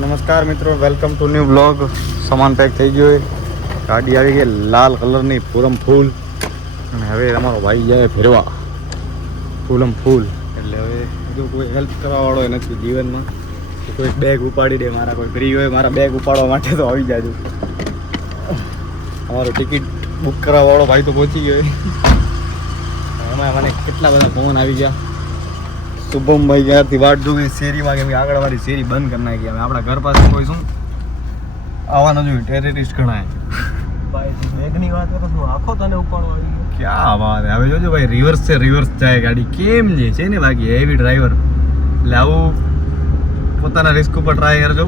નમસ્કાર મિત્રો, welcome to new blog. સામાન પેક થઈ ગયો હોય, ગાડી આવી ગઈ લાલ કલરની પૂરમ ફૂલ. અને હવે અમારો ભાઈ જાય ફેરવા ફૂલમ ફૂલ. એટલે હવે જો કોઈ હેલ્પ કરવાવાળો નથી જીવનમાં, તો કોઈ બેગ ઉપાડી દે. મારા કોઈ ફ્રી હોય મારા બેગ ઉપાડવા માટે તો આવી જાજો. અમારો ટિકિટ બુક કરાવવાવાળો ભાઈ તો પહોંચી ગયો. એમાં મને કેટલા બધા ફોન આવી ગયા. શુભમભાઈ ક્યારથી વાટ જોઈ શેરીમાં, કેમ કે આગળ વાળી શેરી બંધ કરી નાખી. હવે આપણા ઘર પાસે કોઈ શું આવવાનું જોઈએ, ટેરરિસ્ટ ગણાય. બેગની વાત કરો તો આખો તને ઉપાડવા આવી ગયો. ક્યાં વાત હવે જોજો ભાઈ, રિવર્સ છે, રિવર્સ જાય ગાડી. કેમ છે ને બાકી હેવી ડ્રાઈવર, એટલે આવું પોતાના રિસ્ક ઉપર ટ્રાય કરજો.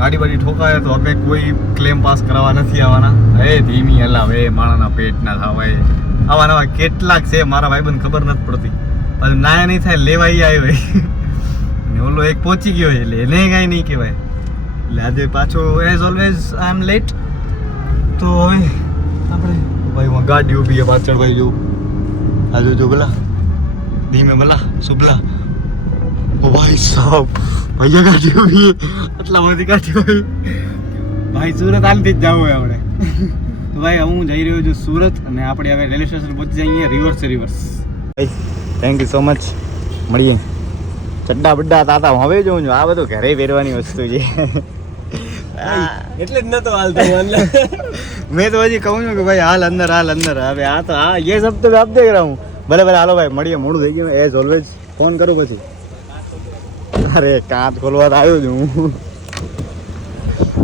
ગાડી બાડી ઠોકાય તો આપણે કોઈ ક્લેમ પાસ કરાવવા નથી આવવાના. હે ધીમી હલાવે, માણાના પેટ ના થવાય. આવા નવા કેટલાક છે મારા ભાઈબંધ, ખબર નથી પડતી. પછી નાયા નહીં થાય લેવાઈ આવ્યો ને ઓલો એક પહોંચી ગયો એટલે એને કાંઈ નહીં કહેવાય. એટલે આજે પાછો એઝ ઓલવેઝ આઈ એમ લેટ. તો હવે આપણે ભાઈ હું ગાડી ઊભી છે પાછળ ભાઈ જો આજુ જો ભલા ધીમે ભલા શુભલા. ઓ ભાઈ સાહેબ, ભૈયા ગાડી ઊભી આટલા બધી ગાડી હોય. ભાઈ સુરત હાલથી જ જવું હોય આપણે. તો ભાઈ હું જઈ રહ્યો છું સુરત, અને આપણે હવે રેલવે સ્ટેશન પહોંચી જઈએ. રિવર્સ ભાઈ થેન્ક યુ સો મચ. મળીએ. ચડ્ડા બડ્ડા તાતા હવે જોઉં છું. આ બધું ઘરે પહેરવાની વસ્તુ છે એટલે જ નતો હાલતો. मैं तो हजी कहूँ कि भाई हाल अंदर હવે આ તો હા ये सब तो आप देख रहा हूँ. ભલે હાલો ભાઈ મળીએ. મોડું થઈ ગયું એઝ ઓલવેઝ. ફોન કરું પછી. અરે કાચ ખોલવા તો આવ્યો છું હું.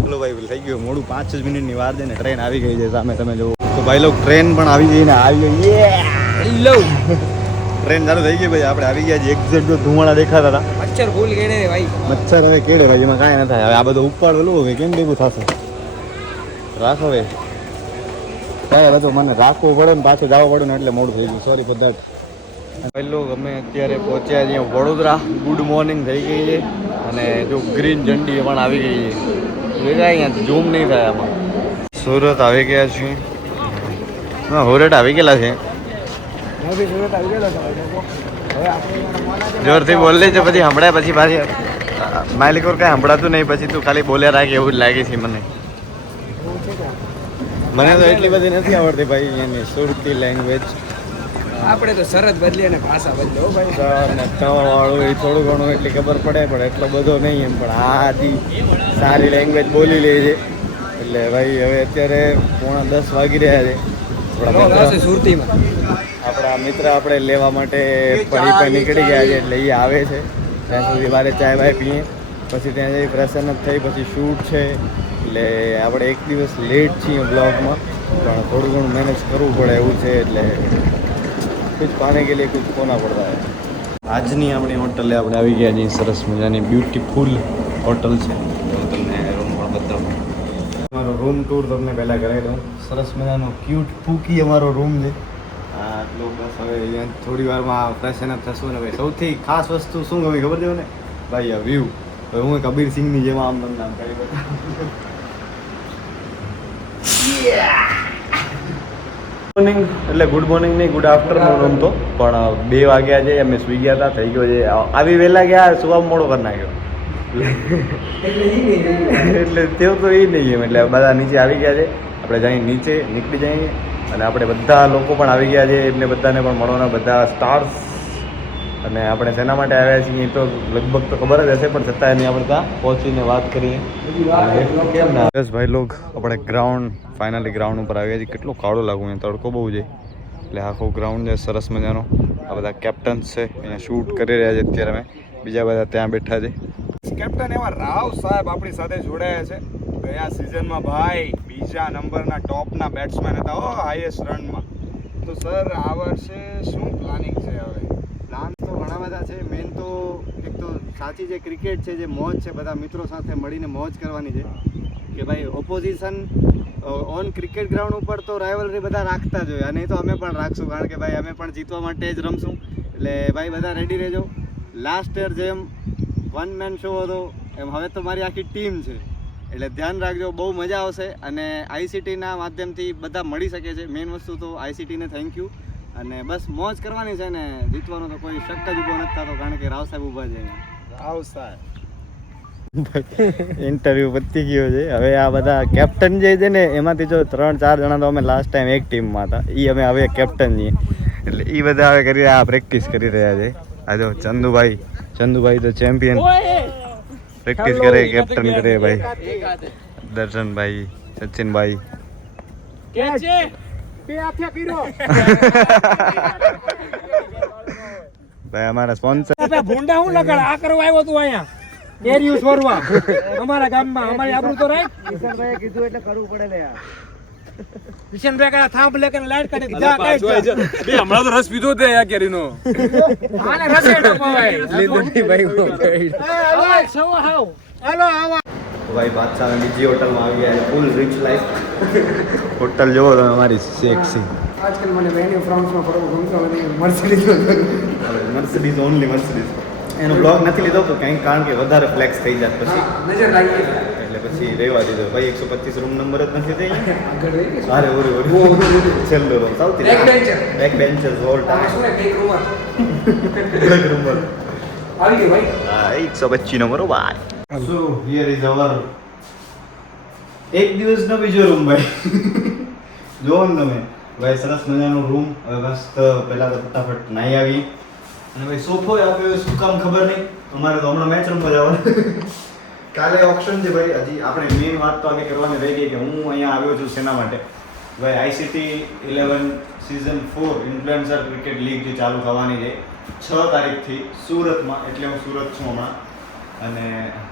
ચલો ભાઈ થઈ ગયું મોડું. 5 મિનિટની વાર છે ને ટ્રેન આવી ગઈ છે સામે તમે જુઓ. તો ભાઈ લોક ટ્રેન પણ આવી ગઈ ને આવી ગઈ. હેલો, ટ્રેન ચાલુ થઈ ગઈ ભાઈ. આપણે આવી ગયા છીએ. એક્ઝેક્ટ જો ધુમાડા દેખાતા હતા. મચ્છર ભૂલ ગઈ ને ભાઈ. મચ્છર હવે કેડે ભાઈ, એમાં કાંઈ ન થાય. હવે આ બધું ઉપાડેલું હવે કેમ ભેગું થશે. રાખો હવે ત્યારે બધું મને રાખવું પડે ને પાછું જવું પડે ને એટલે મોડું થઈ ગયું. Sorry for that. પહેલું અમે અત્યારે પહોંચ્યા છીએ વડોદરા. ગુડ મોર્નિંગ થઈ ગઈ છે, અને જો ગ્રીન ઝંડી પણ આવી ગઈ છે. ભેગા અહીંયા ઝૂમ નહીં થાય આમાં. સુરત આવી ગયા છીએ. હા હોરટ આવી ગયેલા છે. જોરથી બોલે છે પછી હમણાં પછી પાછી માલિક ઓર કાંઈ સંભળાતું નહીં. પછી તું ખાલી બોલ્યા રાખે એવું જ લાગે છે મને. મને તો એટલી બધી નથી આવડતી ભાઈ એની સુરતી લેંગ્વેજ. આપણે તો શરત બદલી અને ભાષા બદલો ભાઈ. વાળું એ થોડું ઘણું એટલી ખબર પડે, પણ એટલો બધો નહીં એમ. પણ આથી સારી લેંગ્વેજ બોલી લે છે. એટલે ભાઈ હવે અત્યારે 9:30 વાગી રહ્યા છે. સુરતીમાં આપણા મિત્ર આપણે લેવા માટે પડી પર નીકળી ગયા છે. એટલે એ આવે છે ત્યાં સુધી મારે ચાય બાય પીએ, પછી ત્યાં જઈ ફ્રેશન અપ થઈ, પછી શૂટ છે. એટલે આપણે એક દિવસ લેટ છીએ બ્લોગમાં, પણ થોડું ઘણું મેનેજ કરવું પડે એવું છે. એટલે કુછ પાને કે લીએ કુછ ખોના પડતા હે. આજની આપણી હોટલે આપણે આવી ગયા છીએ. સરસ મજાની બ્યુટીફુલ હોટલ છે. હું તમને રૂમ પણ બતાવું. અમારો રૂમ ટૂર તમને પહેલાં કરાવી દઉં. સરસ મજાનો ક્યુટ ફૂકી અમારો રૂમ છે. આટલો બસ. હવે અહીંયા થોડી વારમાં ફ્રેશન અપ થશું. ને ભાઈ સૌથી ખાસ વસ્તુ શું ગમી ખબર છે ને ભાઈ? આ વ્યૂ. હવે હું કબીર સિંહની જેમ આમ તમને આમ કરી મોર્નિંગ એટલે ગુડ મોર્નિંગ નહીં, ગુડ આફ્ટરનૂન રૂમ તો. પણ 2 વાગ્યા છે, અમે સુઈ ગયા હતા. થઈ ગયો છે આવી વહેલા ગયા સુવા મોડો કરી નાખ્યો. એટલે તેવું તો એ નહીં એમ. એટલે બધા નીચે આવી ગયા છે. આપણે જઈ નીચે નીકળી જઈએ. અને આપણે બધા લોકો પણ આવી ગયા છે. એમને બધાને પણ મળવાના બધા સ્ટાર્સ. અને આપણે શેના માટે આવ્યા છીએ એ તો લગભગ તો ખબર જ હશે, પણ છતાં એની આપણે ત્યાં પહોંચીને વાત કરીએ. કેમ ના બસ ભાઈ લોક આપણે ગ્રાઉન્ડ ફાઇનલી ગ્રાઉન્ડ ઉપર આવ્યા છીએ. કેટલું કાળું લાગુ, અહીંયા તડકો બહુ છે. એટલે આખો ગ્રાઉન્ડ છે સરસ મજાનો. આ બધા કેપ્ટન્સ છે, અહીંયા શૂટ કરી રહ્યા છે અત્યારે. અમે બીજા બધા ત્યાં બેઠા છે. કેપ્ટન એવા રાવ સાહેબ આપણી સાથે જોડાયા છે. ગયા સિઝનમાં ભાઈ બીજા નંબરના ટોપના બેટ્સમેન હતા હો, હાઈએસ્ટ રનમાં. તો સર આ વર્ષે શું પ્લાનિંગ છે? હવે પ્લાન તો ઘણા બધા છે. મેઇન તો એક તો સાચી જે ક્રિકેટ છે, જે મોજ છે, બધા મિત્રો સાથે મળીને મોજ કરવાની છે. કે ભાઈ ઓપોઝિશન ઓન ક્રિકેટ ગ્રાઉન્ડ ઉપર તો રાઇવલરી બધા રાખતા જ હોય, અને એ તો અમે પણ રાખશું. કારણ કે ભાઈ અમે પણ જીતવા માટે જ રમશું. એટલે ભાઈ બધા રેડી રહેજો. લાસ્ટ યર જેમ 1 મેન શો હતો એમ હવે તો મારી આખી ટીમ છે. એટલે ધ્યાન રાખજો, બહુ મજા આવશે. અને આઈસીટીના માધ્યમથી બધા મળી શકે છે. મેઇન વસ્તુ તો આઈસીટીને થેન્ક યુ. અને બસ મોજ કરવાની છે ને જીતવાનો તો કોઈ શક જ ઊભો નથી થતો, કારણ કે રાવ સાહેબ ઊભા છે. રાવ સાહેબ ઇન્ટરવ્યુ પતી ગયો છે. હવે આ બધા કેપ્ટન જે છે ને એમાંથી જો 3-4 જણા તો અમે લાસ્ટ ટાઈમ એક ટીમમાં હતા. એ અમે હવે કેપ્ટન છીએ એટલે એ બધા હવે કરી આ પ્રેક્ટિસ કરી રહ્યા છે. આ જો ચંદુભાઈ તો ચેમ્પિયન પ્રેક્ટિસ કરે, કેપ્ટન કરે ભાઈ. દર્શનભાઈ, સચિનભાઈ ભાઈ અમારા સ્પોન્સર ભૂંડા હું લગાડ આ કરવા આવ્યો તું અહીંયા કેરીઓ છોરવા અમારા ગામમાં અમારી આબરૂ તો રાખ. કિશનભાઈએ કીધું એટલે કરવું પડે લે યાર. કિશનભાઈ કહે થાંભ લેકે લાઈટ કાઢે જા કાઢ બે હમણાં તો રસ પીધો તે આ કેરીનો આને રસ એડો પવાય લીધું ભાઈ કો હાલો સવો હાવ હાલો આવા ભાઈ બાદશાહ બીજી હોટલમાં આવી ગયા. ફૂલ રિચ લાઈફ હોટલ જોવો તમે અમારી સેક્સી. આજકાલ મને વેન્યુ ફ્રાન્સમાં ફરવું ગમતો નથી. Mercedes only Mercedes. એનો બ્લોગ નથી લીધો તો કંઈક કારણ કે વધારે ફ્લેક્સ થઈ જાય પછી નજર લાગી એટલે પછી રહેવા દીધો. ભાઈ 125 રૂમ નંબર જ નથી થઈ. અરે ઓરી છેલ્લો રૂમ સૌથી બેક બેન્ચર હોલ ટાઈમ શું એક રૂમ બ્રેક રૂમ આવી ગઈ ભાઈ. હા 125 નંબર ભાઈ. સો હિયર ઇઝ અવર એક દિવસનો બીજો રૂમ ભાઈ. જોવો ને તમે ભાઈ સરસ મજાનો રૂમ. હવે મસ્ત પહેલા તો ફટાફટ નાહી આવી અને ભાઈ સોફો આપ્યો શું કામ ખબર નહીં. અમારે તો હમણાં મેચ રમવા જવાનું. કાલે ઓપ્શન છે ભાઈ. હજી આપણે મેઇન વાત તો આગે કરવાની રહી ગઈ કે હું અહીંયા આવ્યો છું શેના માટે. ભાઈ ICT 11 season 4 influencer cricket league જે ચાલુ થવાની છે 6 તારીખથી સુરતમાં. એટલે હું સુરત છું હમણાં અને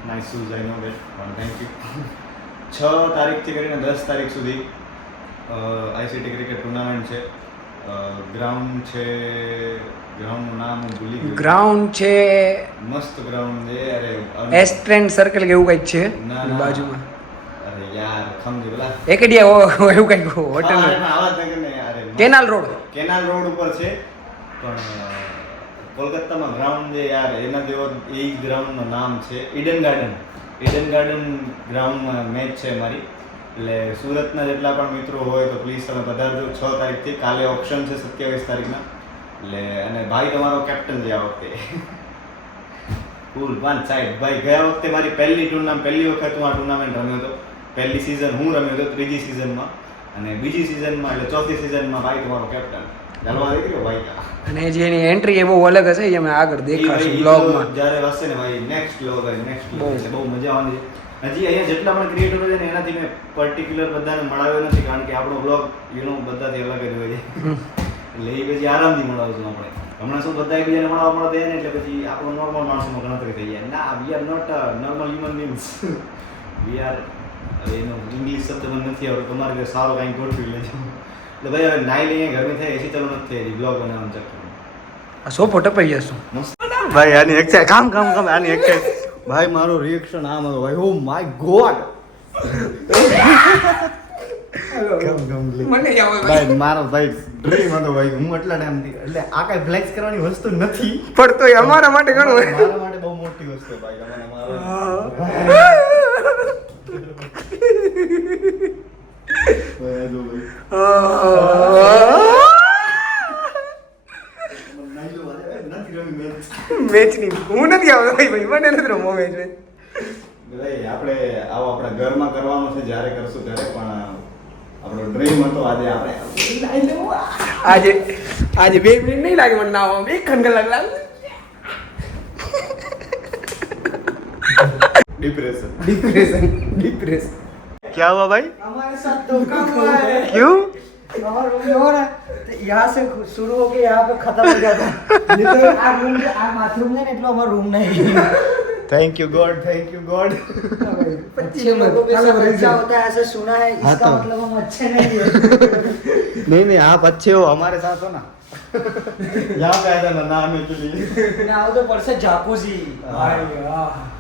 nice shoes I know that પણ થેન્ક યુ. 6 તારીખથી કરીને 10 તારીખ સુધી આઈસીટી ક્રિકેટ ટુર્નામેન્ટ છે. ગ્રાઉન્ડ છે, ગ્રાઉન્ડનું નામ હું ભૂલી ગયો. ગ્રાઉન્ડ છે મસ્ત ગ્રાઉન્ડ છે. અરે એસ્ટ્રેન્ડ સર્કલ કે એવું કંઈક છે ના, ના. બાજુમાં. અરે યાર સમજી પેલા એકડિયા એવું કંઈક હોટલ આવા જ ને યાર. કેનાલ રોડ ઉપર છે પણ કોલકાતામાં ગ્રાઉન્ડ છે યાર એના જેવો એ ગ્રાઉન્ડનું નામ છે ઈડન ગાર્ડન ગ્રાઉન્ડમાં મેચ છે મારી. એટલે સુરતના જેટલા પણ મિત્રો હોય તો પ્લીઝ તમે પધારજો. 6 તારીખથી કાલે ઓપ્શન છે 27 તારીખના. એટલે અને ભાઈ તમારો કેપ્ટન છે આ વખતે. ફૂલ વન સાઈડ ભાઈ. ગયા વખતે મારી પહેલી વખત હું આ ટુર્નામેન્ટ રમ્યો હતો. પહેલી સિઝન હું રમ્યો હતો, ત્રીજી સિઝનમાં અને બીજી સિઝનમાં એટલે ચોથી સિઝનમાં ભાઈ તમારો કેપ્ટન. ચાલવા દે ગયો ભાઈ. અને જે એની એન્ટ્રી એ બહુ અલગ હશે એ અમે આગળ દેખાશું બ્લોગમાં. જ્યારે હશે ને ભાઈ નેક્સ્ટ બ્લોગ છે. બહુ મજા આવવાની છે. હજી અહીંયા જેટલા પણ ક્રિએટરો છે ને એનાથી મેં પર્ટિક્યુલર બધાને મળાવ્યો નથી કારણ કે આપણો બ્લોગ બધાથી અલગ જ હોય છે. એટલે એ પછી આરામથી મળાવશું આપણે. હમણાં શું બધા એકબીજાને મળવા મળે ને એટલે પછી આપણો નોર્મલ માણસોમાં ગણતરી થઈ જાય. ના we are not normal human beings. We are એનો ઇંગ્લિશ શબ્દ મને નથી આવડતો. તમારે ઘરે સારો કાંઈ ગોઠવી લેજો. એટલે ભાઈ હવે નાઈ લઈએ ગરમી થાય એસી ચાલુ નથી થઈ બ્લોગ બનાવવાનું ચક્કર. આ સોફો ટપાઈ જશું ભાઈ આની એક્સાઇટ કામ આની એક્સાઇટ ભાઈ મારો રિએક્શન આમ હતો ભાઈ. Oh my God. મને ભાઈ મારો ભાઈ ડ્રીમ હતો ભાઈ. હું એટલા ટાઈમથી એટલે આ કાંઈ ફ્લેક્સ કરવાની વસ્તુ નથી પણ તો અમારા માટે ઘણું મારા માટે બહુ મોટી વસ્તુ ભાઈ. મેચની હું નથી આવતો ભાઈ મને નથી રમવો મેચ. ભાઈ આપણે આવો આપણા ઘરમાં કરવાનો છે જ્યારે કરશું ત્યારે. પણ આપણો ડ્રીમ હતો આજે આજે 2 મિનિટ નહીં લાગે મને નાવા. 1 કલાક લાગે. डिप्रेशन क्या हुआ भाई? हमारे साथ धोखा हुआ है. क्यों? हमारा रूम जो हो रहा है तो यहाँ से शुरू होके यहाँ पे खत्म हो जाता है. नहीं तो आ बाथरूम है ना એટલો અમારો રૂમ નહીં. Thank you God. 25 लोगों के साथ अच्छा होता है ऐसा सुना है. इसका मतलब हम अच्छे नहीं है. नहीं आप अच्छे हो. हमारे साथ हो ना. यहाँ पे आया था ना नहाने के लिए. ना वो तो पर से जाकूजी.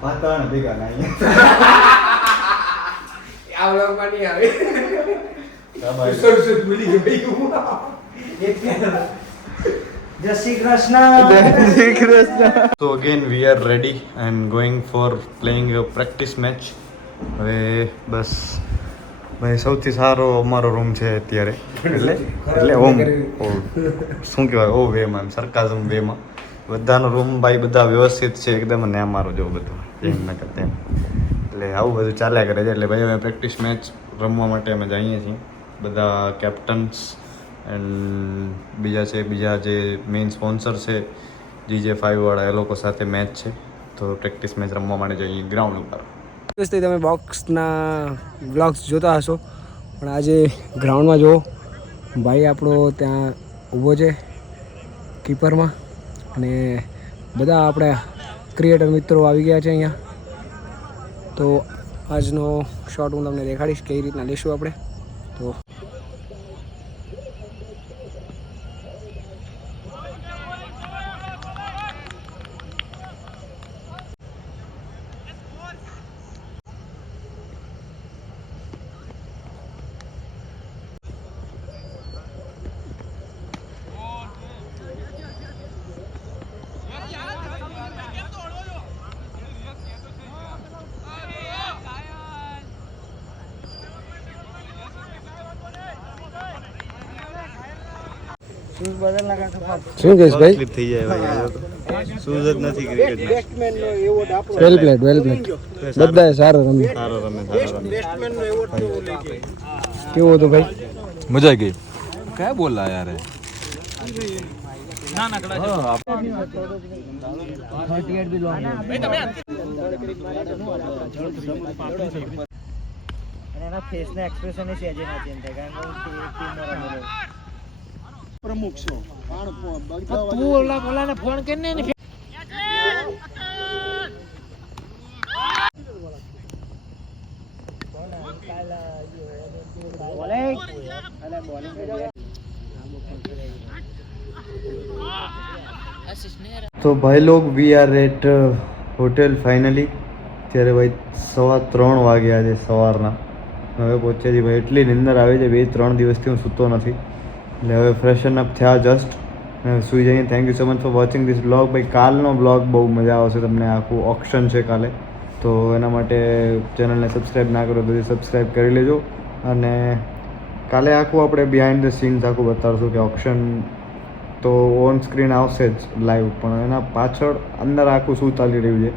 पता नहीं का नहीं. આ વ્લોગ માં નહીં આવે. જય Shri Krishna. So again we are ready and going for playing a practice match. હવે બસ ભાઈ સૌથી સારો અમારો રૂમ છે અત્યારે. એટલે ઓમ શું કહેવાય ઓ વેમાં સરકાઝમ વેમાં બધાનો રૂમ ભાઈ બધા વ્યવસ્થિત છે એકદમ, અને અમારો જો બધું જેમ ન કરતા એમ, એટલે આવું બધું ચાલ્યા કરે છે. એટલે ભાઈ હવે પ્રેક્ટિસ મેચ રમવા માટે અમે જઈએ છીએ, બધા કેપ્ટન્સ એન્ડ બીજા જે મેઇન સ્પોન્સર છે GJ5 વાળા, એ લોકો સાથે મેચ છે, તો પ્રેક્ટિસ મેચ રમવા માટે જઈએ ગ્રાઉન્ડ ઉપર. તમે બોક્સના વ્લોગ્સ જોતા હશો, પણ આજે ગ્રાઉન્ડમાં જુઓ ભાઈ આપણો ત્યાં ઊભો છે કીપરમાં, અને બધા આપણા ક્રિએટર મિત્રો આવી ગયા છે અહીંયા. તો આજનો શોટ હું તમને દેખાડીશ કઈ રીતના લેશું આપણે. તો શું કહીશ ભાઈ? સ્લીપ થઈ જાય ભાઈ, શૂઝ જ નથી ક્રિકેટમાં. વેલ પ્લેડ બધાએ સારો રમ્યો. સારો રમે. કેવું હતું ભાઈ? मजा गई क्या बोल रहा है यार એના ફેસના એક્સપ્રેશન છે જે ના ચેન્જ થાય, કારણ કે ટીમમાં રમેલો પ્રમુખ છો. તું ઓલાને ફોન કરીને ને તો ભાઈ લોગ we are at hotel finally. ત્યારે ભાઈ 3:15 વાગ્યા છે સવારના. હવે પહોંચ્યા છીએ ભાઈ. એટલી નિંદર આવે છે, 2-3 દિવસથી હું સૂતો નથી, એટલે હવે ફ્રેશન અપ થયા જસ્ટ સૂઈ જઈએ. Thank you so much for watching this blog. ભાઈ કાલનો બ્લોગ બહુ મજા આવશે તમને. આખું ઓક્શન છે કાલે, તો એના માટે ચેનલને સબસ્ક્રાઈબ ના કરો તો સબસ્ક્રાઈબ કરી લેજો. અને કાલે આખું આપણે બિહાઇન્ડ ધ સીન્સ આખું બતાવશું કે ઓક્શન તો ઓન સ્ક્રીન આવશે જ લાઈવ, પણ એના પાછળ અંદર આખું શું ચાલી રહ્યું છે,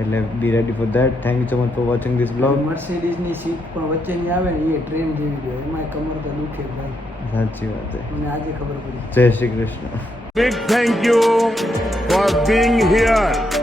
એટલે be ready for that. Thank you so much for watching this blog. મર્સિડીઝની સીટ પણ વચ્ચેની આવે ને એ ટ્રેન જેવી છે, એમાં કમર તો દુખે ભાઈ. સાચી વાત છે. મને આજે ખબર પડી. જય Shri Krishna. Big thank you for being here.